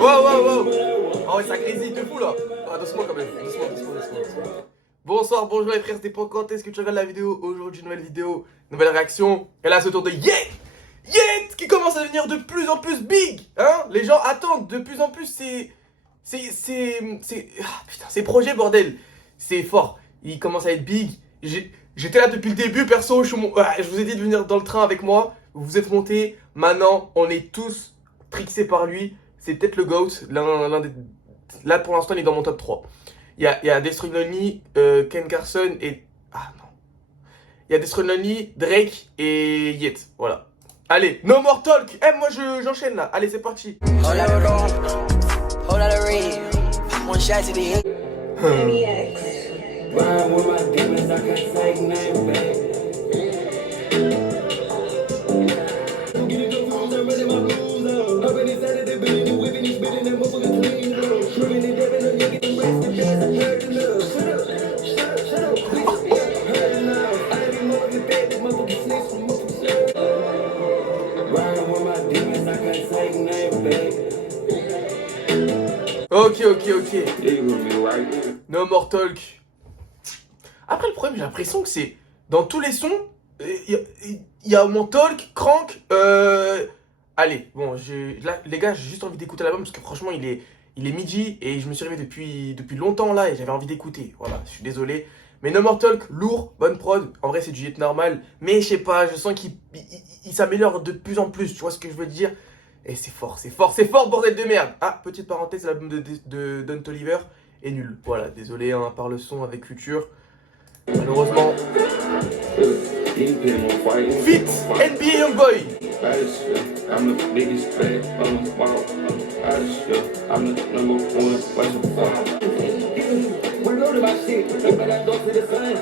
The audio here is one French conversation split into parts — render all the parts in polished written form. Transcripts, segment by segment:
Wow, wow, wow. Oh, ouais, ça grésille de fou là. Ah, doucement quand même. Doucement. Bonsoir, bonjour les frères, c'était pas quand est-ce que tu regardes la vidéo? Aujourd'hui, nouvelle vidéo, nouvelle réaction. Et là, c'est au tour de Yet qui commence à devenir de plus en plus big. Hein? Les gens attendent de plus en plus putain, ces projets, bordel. C'est fort. Il commence à être big. J'étais là depuis le début, perso. Je vous ai dit de venir dans le train avec moi. Vous êtes montés. Maintenant, on est tous trixés par lui. C'est peut-être le GOAT. Là, pour l'instant, il est dans mon top 3. Il y a Destroy Lonely, Ken Carson et... Ah non. Il y a Destroy Lonely, Drake et Yet. Voilà. Allez, no more talk. Moi, j'enchaîne là. Allez, c'est parti. Ok. No more talk. Après, le problème, j'ai l'impression que c'est... Dans tous les sons, il y a mon talk, crank, Allez, bon, là, les gars, j'ai juste envie d'écouter l'album parce que franchement, il est midi et je me suis réveillé depuis longtemps là et j'avais envie d'écouter. Voilà, je suis désolé. Mais No More Talk, lourd, bonne prod. En vrai, c'est du Yet normal. Mais je sais pas, je sens qu'il s'améliore de plus en plus. Tu vois ce que je veux dire? Et c'est fort, bordel de merde. Ah, petite parenthèse, l'album de Don Toliver est nul. Voilà, désolé, hein, par le son avec Future. Malheureusement. Fit NBA Youngboy. I'm the biggest fan on the wall. I'm the number one. We know about shit, but I go to the sun.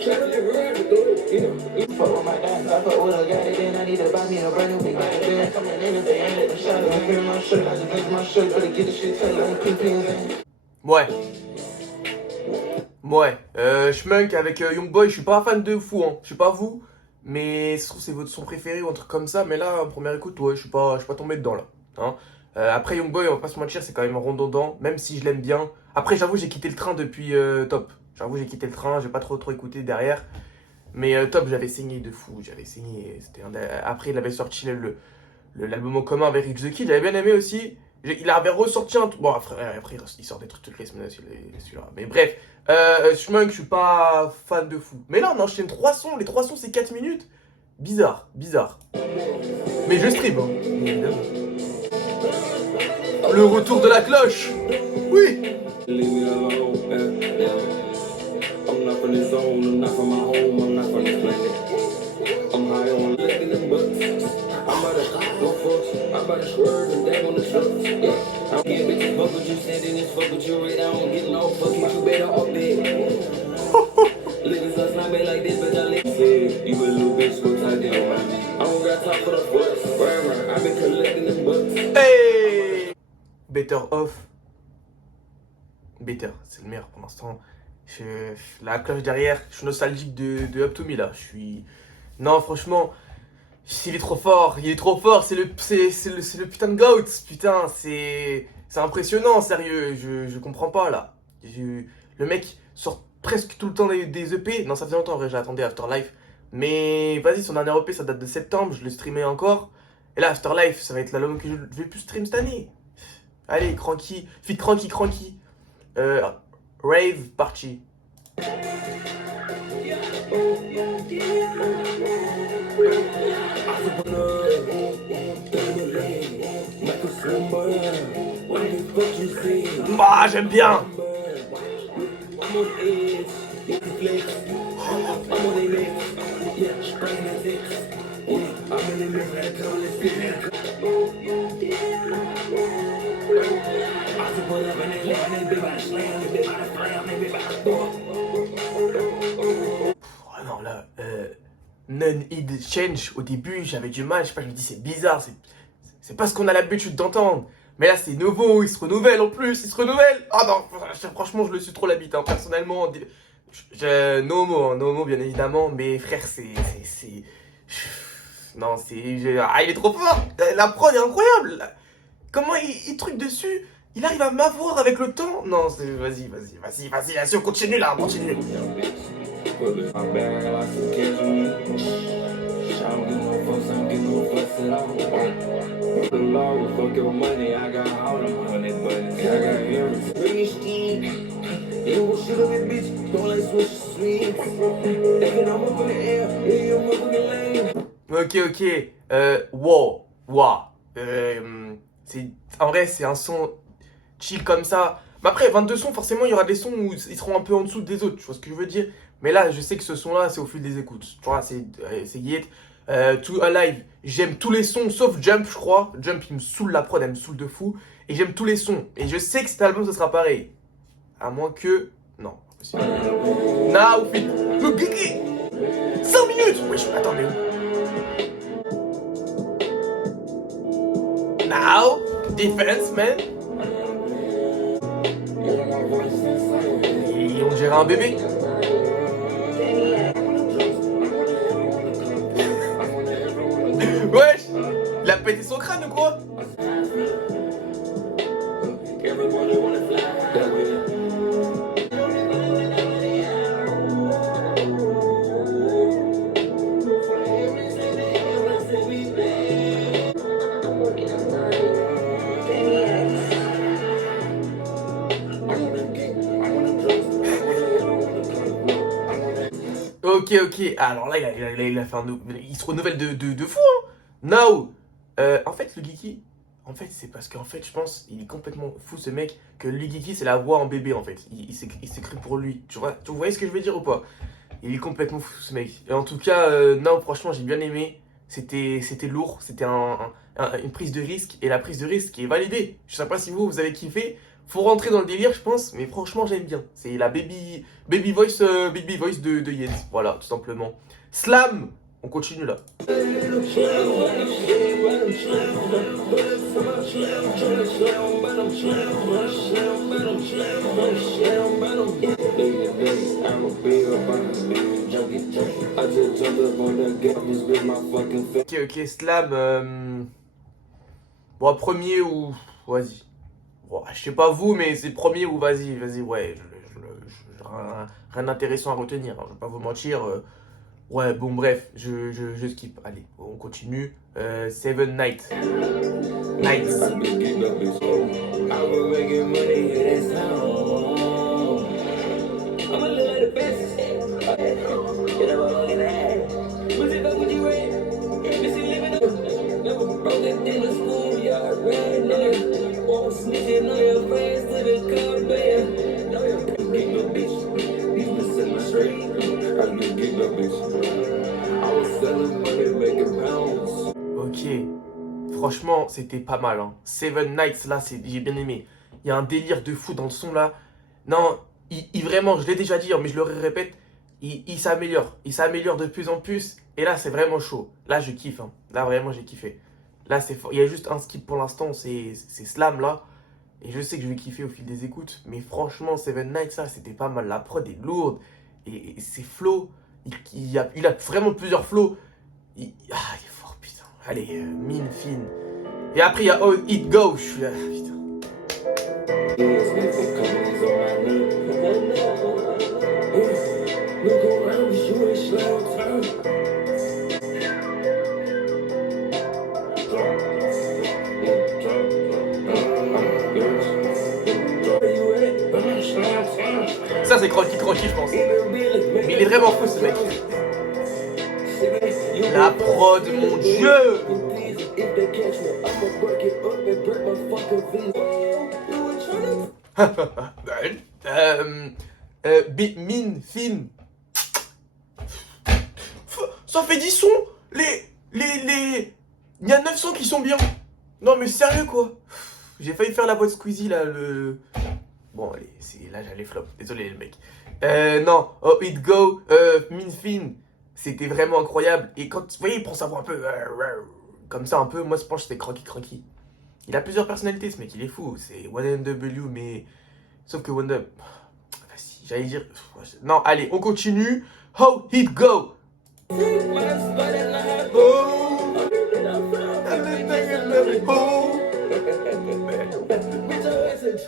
Travel the world to do it. Fuck with my dad, I fuck with a guy, then I need to buy me a brand new big bag. Then coming in and they ain't let the shot. I feel my shirt, I just make my shirt, better get the shit tight like pin. Ouais, Schmunk avec Youngboy, je suis pas un fan de fou, hein. Je sais pas vous, mais je trouve que c'est votre son préféré ou un truc comme ça. Mais là, en première écoute, ouais, je suis pas tombé dedans là. Hein. Après Youngboy, on va pas se mentir, c'est quand même redondant, même si je l'aime bien. Après, j'avoue, j'ai quitté le train depuis Top. J'avoue, j'ai quitté le train, j'ai pas trop écouté derrière. Mais Top, j'avais saigné de fou, j'avais saigné. Après, il avait sorti l'album en commun avec Rich the Kid, j'avais bien aimé aussi. Il avait ressorti un truc. Bon, après, il sort des trucs toutes les semaines aussi, celui-là. Mais bref, Schmunk, je suis pas fan de fou. Mais là, on enchaîne 3 sons. Les 3 sons, c'est 4 minutes. Bizarre. Mais je stream, hein, évidemment. Le retour de la cloche. Oui. Hey! Better Off. Better, c'est le meilleur pour l'instant. La cloche derrière, je suis nostalgique de Up To Me là. Non, franchement, il est trop fort, c'est le putain de GOAT, putain, c'est impressionnant, sérieux, je comprends pas là. Le mec sort presque tout le temps des EP, non ça faisait longtemps en vrai, j'attendais Afterlife, mais vas-y, son dernier EP ça date de septembre, je le streamais encore, et là Afterlife, ça va être l'album que je vais plus stream cette année. Allez, Cranky, fit Cranky, Rave Party. Bah, j'aime bien. Non, là, None Id Change, au début, j'avais du mal, je sais pas, je me dis c'est bizarre, c'est pas ce qu'on a l'habitude d'entendre. Mais là, c'est nouveau, il se renouvelle en plus, il se renouvelle. Ah non, franchement, je le suis trop la bite, hein, personnellement. No mots, bien évidemment, mais frère, non, il est trop fort. La prod est incroyable. Comment il truc dessus? Il arrive à m'avoir avec le temps? Non, vas-y, vas-y, on continue là, on continue. Ok, wow. C'est, en vrai, c'est un son chill comme ça. Mais après, 22 sons, forcément, il y aura des sons où ils seront un peu en dessous des autres, tu vois ce que je veux dire? Mais là, je sais que ce son-là, c'est au fil des écoutes. Tu vois, c'est Yet. Tout Alive, j'aime tous les sons, sauf Jump, je crois. Jump, il me saoule la prod, elle me saoule de fou. Et j'aime tous les sons. Et je sais que cet album, ce sera pareil. À moins que... Non, pas possible. Now, fit. Le Guigui 5 minutes. Oui, attends, mais où? Now, defense, man. Et on dirait un bébé. Wesh, il a pété son crâne ou quoi? Ok. Alors là, il a fait il se renouvelle de fou, hein. Now, en fait, le Geeky, en fait, c'est parce qu'en fait, je pense, il est complètement fou, ce mec, que le Geeky, c'est la voix en bébé, en fait. Il s'écrit pour lui. Tu vois, vous voyez ce que je veux dire ou pas? Il est complètement fou, ce mec. Et en tout cas, Now, franchement, j'ai bien aimé. C'était lourd, c'était une prise de risque, et la prise de risque est validée. Je sais pas si vous avez kiffé. Faut rentrer dans le délire, je pense, mais franchement, j'aime bien. C'est la baby voice de Yens. Voilà, tout simplement. Slam, on continue là. Ok, Slam. Bon, premier ou. Vas-y. Bon, je sais pas vous, mais c'est le premier ou vas-y, ouais. Rien d'intéressant à retenir, hein, je vais pas vous mentir. Ouais, bon, bref, je skip. Allez, on continue. Seven Nights. Ok, franchement, c'était pas mal, hein. Seven Nights, là, j'ai bien aimé. Il y a un délire de fou dans le son, là. Non, vraiment, je l'ai déjà dit, hein, mais je le répète, il s'améliore. Il s'améliore de plus en plus. Et là, c'est vraiment chaud. Là, je kiffe, hein. Là, vraiment, j'ai kiffé. Là, c'est fort. Il y a juste un skip pour l'instant, c'est Slam, là. Et je sais que je vais kiffer au fil des écoutes. Mais franchement, Seven Nights, ça, c'était pas mal. La prod est lourde. Et ses flows, il a vraiment plusieurs flows. Il est fort, putain. Allez, mine fine. Et après, il y a Oh It Go. Je suis là, putain. Ça, c'est Cranky, je pense. Mais il est vraiment fou, ce mec. La prod, mon Dieu. Mine fine. Ça fait 10 sons. Il y a 9 sons qui sont bien. Non, mais sérieux, quoi. J'ai failli faire la voix de Squeezie, là, Bon, allez, là, j'allais flop. Désolé, le mec. Non, Oh It Go, Mine Fine, c'était vraiment incroyable. Et quand, vous voyez, il prend sa voix un peu... comme ça, un peu, moi, je pense que c'était Cranky. Il a plusieurs personnalités, ce mec, il est fou. C'est 1NW, mais... Sauf que One Up... Si, j'allais dire... Non, allez, on continue. Oh It Go.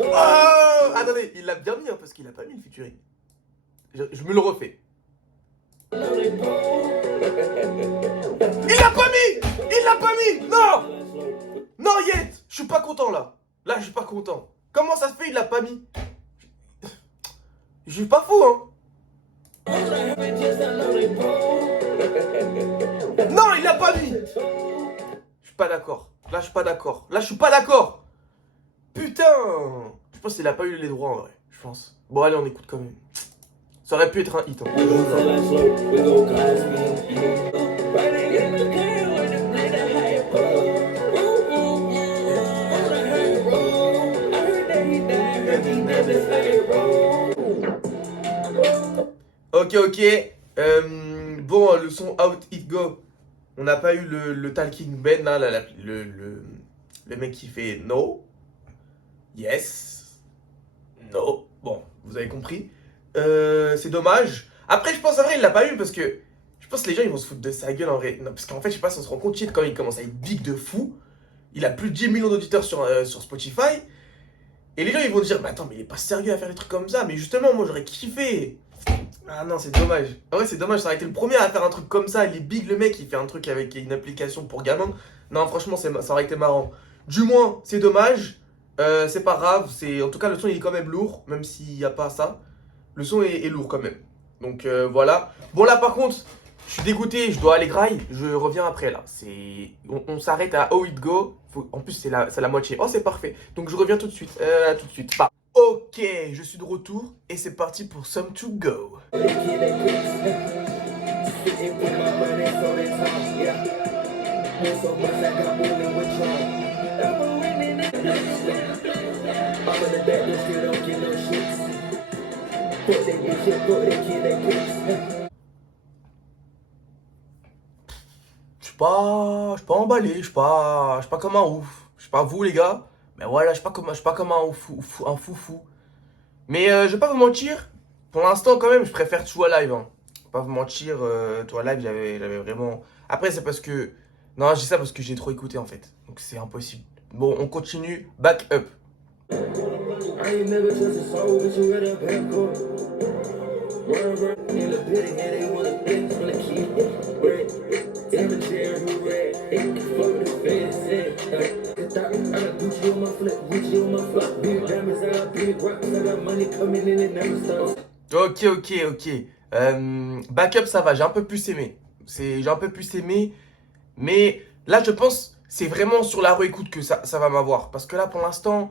Oh, attendez, il l'a bien mis, hein, parce qu'il a pas mis le featuring. Je me le refais. Il l'a pas mis! Il l'a pas mis! Non! Non, Yet! Je suis pas content, là. Là, je suis pas content. Comment ça se fait, il l'a pas mis? Je suis pas fou, hein. Non, il l'a pas mis! Je suis pas d'accord. Là, je suis pas d'accord. Là, je suis pas d'accord. Putain! Je pense qu'il a pas eu les droits, en vrai. Je pense. Bon, allez, on écoute quand même. Ça aurait pu être un hit, hein. Ok, ok. Bon, le son Out It Go. On n'a pas eu le Talking Ben, là, le mec qui fait No, Yes, No. Bon, vous avez compris. C'est dommage. Après, je pense en vrai, il l'a pas eu parce que je pense que les gens ils vont se foutre de sa gueule en vrai. Non, parce qu'en fait, je sais pas si on se rend compte, quand il commence à être big de fou, il a plus de 10 millions d'auditeurs sur Spotify. Et les gens ils vont dire, mais attends, mais il est pas sérieux à faire des trucs comme ça. Mais justement, moi j'aurais kiffé. Ah non, c'est dommage. En vrai, c'est dommage, ça aurait été le premier à faire un truc comme ça. Il est big le mec, il fait un truc avec une application pour gamin. Non, franchement, ça aurait été marrant. Du moins, c'est dommage. C'est pas grave. En tout cas, le son il est quand même lourd, même s'il n'y a pas ça. Le son est lourd quand même. Donc voilà. Bon, là par contre, je suis dégoûté, je dois aller graille. Je reviens après là. On s'arrête à How It Go. En plus, c'est la moitié. Oh, c'est parfait. Donc je reviens tout de suite. À tout de suite. Bah. Ok, je suis de retour et c'est parti pour Some to Go. Je suis pas emballé, je suis pas comme un ouf. Je sais pas vous les gars, mais voilà, je suis pas comme un foufou. Mais je vais pas vous mentir, pour l'instant quand même, je préfère Chua Live. Hein. Je vais pas vous mentir, Chua Live, j'avais vraiment. Après, c'est parce que. Non, je dis ça parce que j'ai trop écouté en fait. Donc c'est impossible. Bon, on continue. Back up. Ok, ok, ok. Backup, ça va, j'ai un peu plus aimé. J'ai un peu plus aimé. Mais là, je pense, c'est vraiment sur la réécoute que ça va m'avoir. Parce que là, pour l'instant,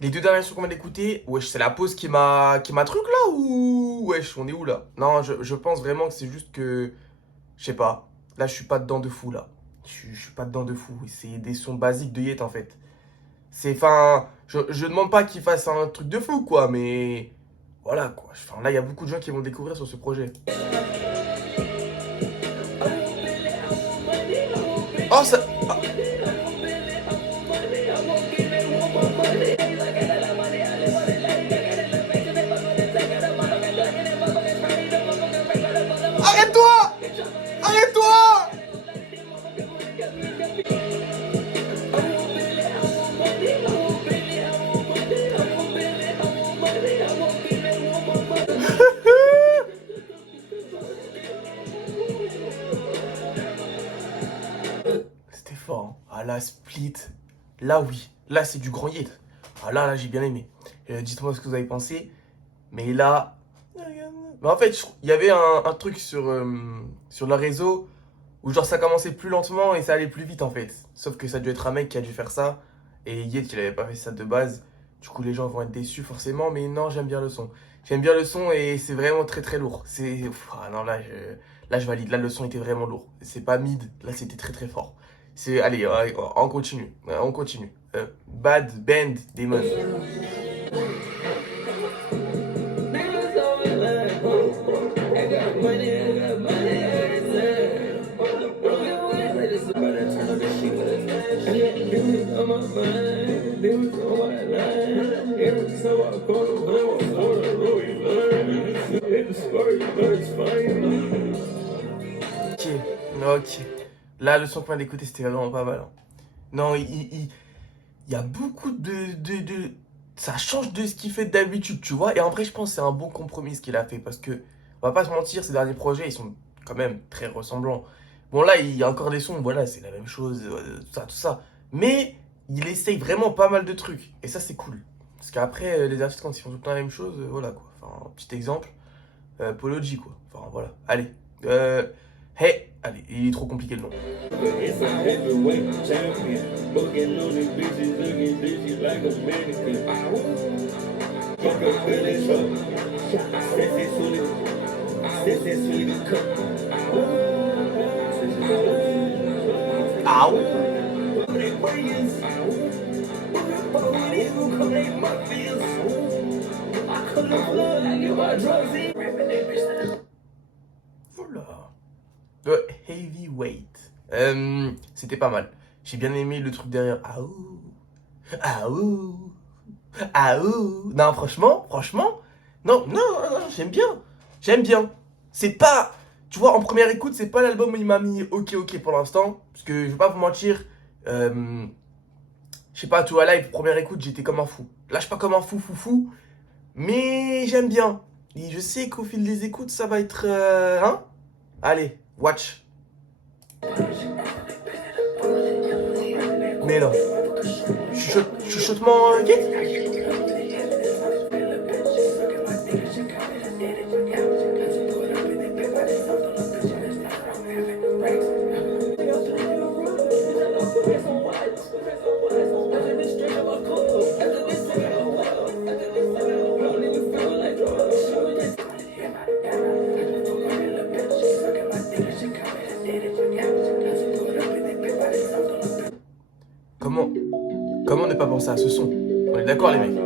les deux dernières sons qu'on vient d'écouter, wesh, c'est la pause qui m'a truc là ou wesh, on est où là? Non, je pense vraiment que c'est juste que, je sais pas. Là, je suis pas dedans de fou là. Je suis pas dedans de fou. C'est des sons basiques de Yet en fait. Enfin, je demande pas qu'il fasse un truc de fou quoi, mais voilà quoi. Enfin, là, il y a beaucoup de gens qui vont le découvrir sur ce projet. Oh, ça. Ah. Arrête-toi! Arrête-toi! C'était fort. Hein. Ah là, Split. Là, oui. Là, c'est du grand Yet. Ah là, j'ai bien aimé. Dites-moi ce que vous avez pensé. Mais là. Mais en fait, il y avait un truc sur le réseau où genre ça commençait plus lentement et ça allait plus vite en fait. Sauf que ça a dû être un mec qui a dû faire ça. Et Yet, il avait pas fait ça de base. Du coup, les gens vont être déçus forcément. Mais non, j'aime bien le son. J'aime bien le son et c'est vraiment très très lourd. Ah non, là, je valide. Là, le son était vraiment lourd. C'est pas mid. Là, c'était très très fort. Allez, on continue. On continue. Bad Band Demon. Ok, ok. Là, le son qu'on vient d'écouter, c'était vraiment pas mal. Hein. Non, il y a beaucoup ça change de ce qu'il fait d'habitude, tu vois. Et en vrai, je pense que c'est un bon compromis ce qu'il a fait. Parce que, on va pas se mentir, ces derniers projets, ils sont quand même très ressemblants. Bon, là, il y a encore des sons, voilà, c'est la même chose, tout ça, tout ça. Mais il essaye vraiment pas mal de trucs. Et ça, c'est cool. Parce qu'après, les artistes, quand ils font tout le temps la même chose, voilà quoi. Enfin, un petit exemple, Polo G, quoi. Enfin, voilà. Allez. Hey, allez, il est trop compliqué le nom. It's a heavyweight champion. Bugging on these bitches, looking bitchy like a mannequin. Fuck up Billy Truck. Sissy sweetie cut. Ow. They brilliance. Police who come they mafias. I could have blood, I give my drugs in. Voilà. Heavyweight. C'était pas mal. J'ai bien aimé le truc derrière. Ah ouh. Ah ouh. Ah ouh. Non, franchement. Non, j'aime bien. J'aime bien. C'est pas. Tu vois, en première écoute, c'est pas l'album où il m'a mis ok pour l'instant. Parce que je vais pas vous mentir. Je sais pas, tu vois, live, première écoute, j'étais comme un fou. Là, je suis pas comme un fou. Mais j'aime bien. Et je sais qu'au fil des écoutes, ça va être. Hein? Allez, watch. Mais non. Chuchotement gay? Comment ne pas penser à ce son? On est d'accord les mecs?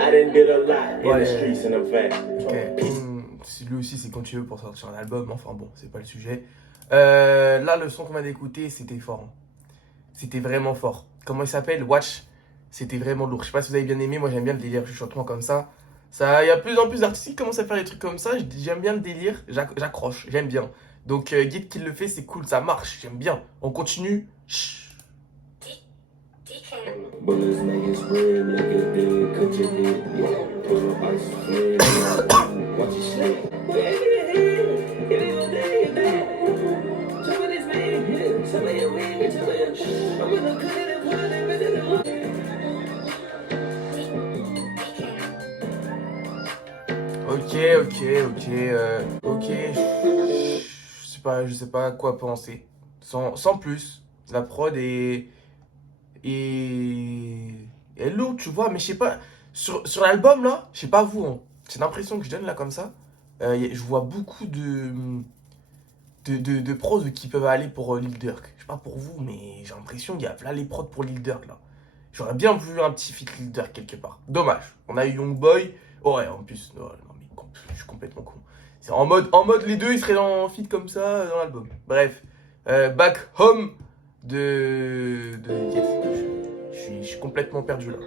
I didn't get a lot in the streets and I'm fat. Ok. Lui aussi c'est quand tu veux pour sortir un album, enfin bon, c'est pas le sujet. Là le son qu'on vient d'écouter, c'était fort. Hein. C'était vraiment fort. Comment il s'appelle? Watch. C'était vraiment lourd. Je sais pas si vous avez bien aimé, moi j'aime bien le délire chuchotement comme ça. Ça, il y a de plus en plus d'artistes qui commencent à faire des trucs comme ça. J'aime bien le délire, j'accroche, j'aime bien. Donc Git qui le fait, c'est cool, ça marche, j'aime bien. On continue. Chut. Bullets make it spread like a dead cut your head. Put some ice flare. Watch it slip. Ok. Je sais pas quoi penser. Sans plus. La prod est lourde, tu vois, mais je sais pas. Sur l'album là, je sais pas vous, hein, c'est l'impression que je donne là comme ça. Je vois beaucoup de pros qui peuvent aller pour Lil Durk. Je sais pas pour vous, mais j'ai l'impression qu'il y a là les prods pour Lil Durk là. J'aurais bien vu un petit feat Lil Durk quelque part. Dommage. On a eu Youngboy. Oh ouais, en plus, non, mais je suis complètement con. C'est en mode les deux ils seraient en feat comme ça dans l'album. Bref, Back Home de Yes. Je suis complètement perdu là.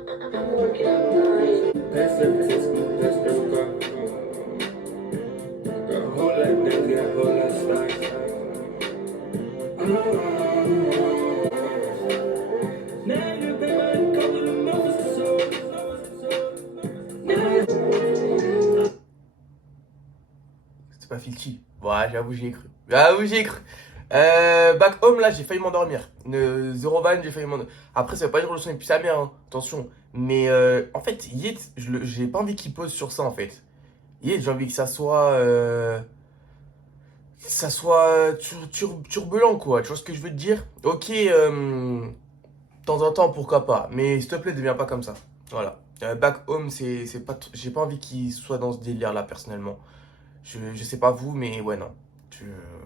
C'est pas filthy. Ouais, j'avoue, j'y ai cru. Back Home, là, j'ai failli m'endormir. Zero Van, j'ai failli m'endormir. Après, ça veut pas dire que le son est plus sa mère, hein. Attention. Mais en fait, Yeet, j'ai pas envie qu'il pose sur ça, en fait. Yeet, j'ai envie que ça soit. Turbulent, quoi. Tu vois ce que je veux te dire? Ok, de temps en temps, pourquoi pas. Mais s'il te plaît, deviens pas comme ça. Voilà. Back Home, c'est pas. J'ai pas envie qu'il soit dans ce délire-là, personnellement. Je sais pas vous, mais ouais, non.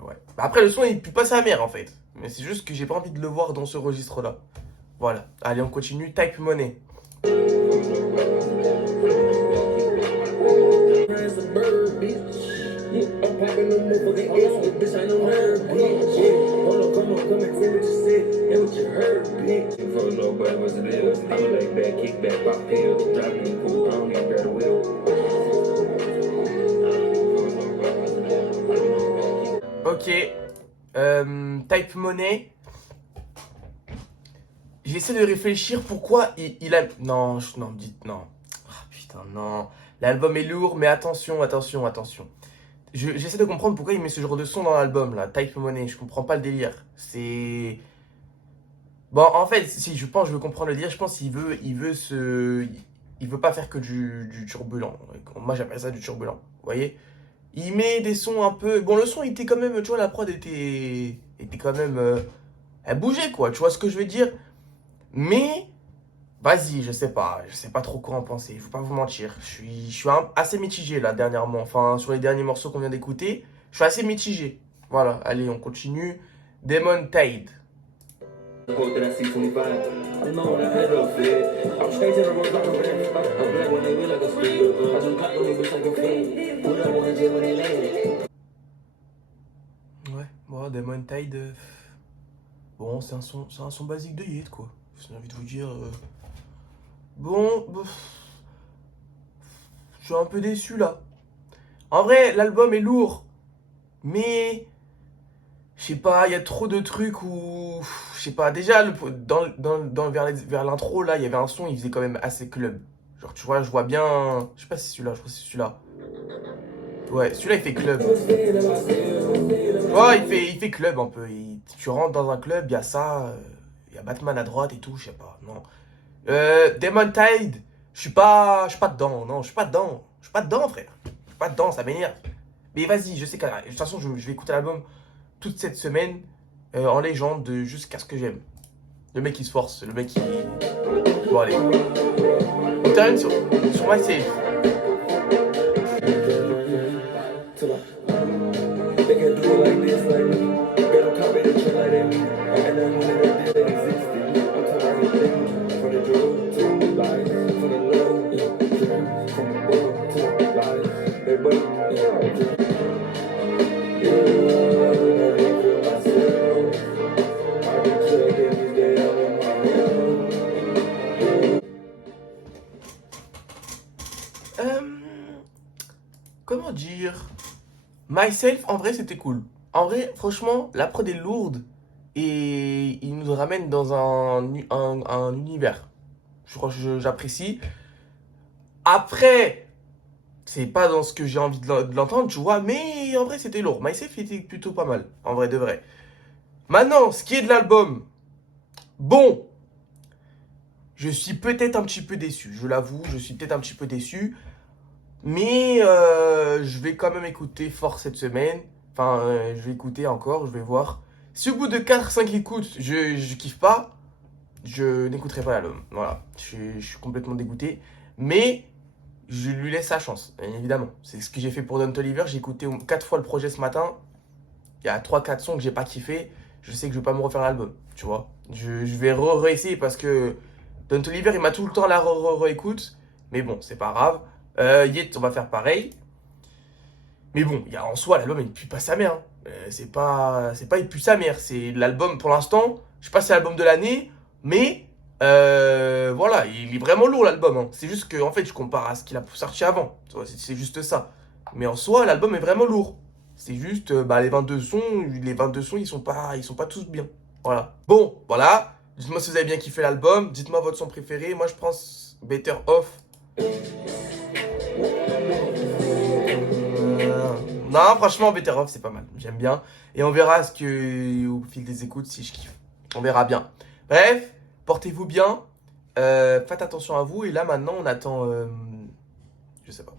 Ouais. Bah après, le son, il pue pas sa mère, en fait. Mais c'est juste que j'ai pas envie de le voir dans ce registre-là. Voilà. Allez, on continue. Type Money. Ok. Type Money. j'essaie de réfléchir pourquoi il a... Non, non, dites non. Ah, putain, non. L'album est lourd, mais attention, attention, attention. J'essaie de comprendre pourquoi il met ce genre de son dans l'album, là. Type Money, je comprends pas le délire. C'est... Bon, en fait, si, je pense, je veux comprendre le délire. Je pense il veut pas faire que du turbulent. Moi, j'appelle ça du turbulent. Vous voyez? Il met des sons un peu... Bon, le son était quand même... Tu vois, la prod était quand même... elle bougeait, quoi. Tu vois ce que je veux dire? Mais... Vas-y, je sais pas trop quoi en penser, je vais pas vous mentir. Je suis assez mitigé là dernièrement, enfin sur les derniers morceaux qu'on vient d'écouter, je suis assez mitigé. Voilà, allez, on continue. Demon Tide. Quote that I see 25. I know when I head up fed. I'm straight to the road like a red. I'm black when they wheel like a speed. I just got on me bitch like a fiend. Put up on the jet when they land. Ouais, bon, Demon Tide. Bon, c'est un son basique de Yet quoi. J'ai envie de vous dire. Bon, je suis un peu déçu là. En vrai, l'album est lourd, mais je sais pas, il y a trop de trucs où. Je sais pas, déjà, vers l'intro, là, il y avait un son, il faisait quand même assez club. Genre, tu vois, je vois bien. Je sais pas si c'est celui-là, je crois que c'est celui-là. Ouais, celui-là, il fait club. Tu vois, il fait club un peu. Tu rentres dans un club, il y a ça, il y a Batman à droite et tout, je sais pas, non. Demon Tide, je suis pas dedans, non, je suis pas dedans. Je suis pas dedans, frère. Je suis pas dedans, ça m'énerve. Mais vas-y, je sais que de toute façon, je vais écouter l'album toute cette semaine en légende jusqu'à ce que j'aime. Le mec il se force, le mec il. Bon allez. On termine sur MySafe. They can do it like this, like me. They don't copy the shit like they me. And then when they did it existed. I'm talking things from the drugs to the lies, from the love, yeah. From the world to the lies. They both, yeah. Comment dire? Myself, en vrai, c'était cool. En vrai, franchement, la prod est lourde et il nous ramène dans un univers. Je crois que j'apprécie. Après, c'est pas dans ce que j'ai envie de l'entendre, tu vois, mais en vrai, c'était lourd. Myself était plutôt pas mal, en vrai de vrai. Maintenant, ce qui est de l'album, bon, je suis peut-être un petit peu déçu, je l'avoue, je suis peut-être un petit peu déçu. Mais je vais quand même écouter fort cette semaine. Enfin, je vais écouter encore, je vais voir. Si au bout de 4-5 écoutes, je kiffe pas, je n'écouterai pas l'album. Voilà, je suis complètement dégoûté. Mais je lui laisse sa chance, bien évidemment. C'est ce que j'ai fait pour Don Toliver. J'ai écouté 4 fois le projet ce matin. Il y a 3-4 sons que j'ai pas kiffé. Je sais que je vais pas me refaire l'album, tu vois. Je vais re-essayer parce que Don Toliver, il m'a tout le temps la re-écoute. Mais bon, c'est pas grave. Yet, on va faire pareil. Mais bon, en soi, l'album, il pue pas sa mère. Hein. C'est pas il pue sa mère. C'est l'album, pour l'instant, je sais pas si c'est l'album de l'année, mais voilà, il est vraiment lourd l'album. Hein. C'est juste que, en fait, je compare à ce qu'il a sorti avant. C'est juste ça. Mais en soi, l'album est vraiment lourd. C'est juste, les 22 sons, ils sont pas tous bien. Voilà. Bon, voilà. Dites-moi si vous avez bien kiffé l'album. Dites-moi votre son préféré. Moi, je pense Better Off. Non, franchement, Better Off, c'est pas mal. J'aime bien. Et on verra ce que, au fil des écoutes, si je kiffe. On verra bien. Bref, portez-vous bien. Faites attention à vous. Et là, maintenant, on attend. Je sais pas.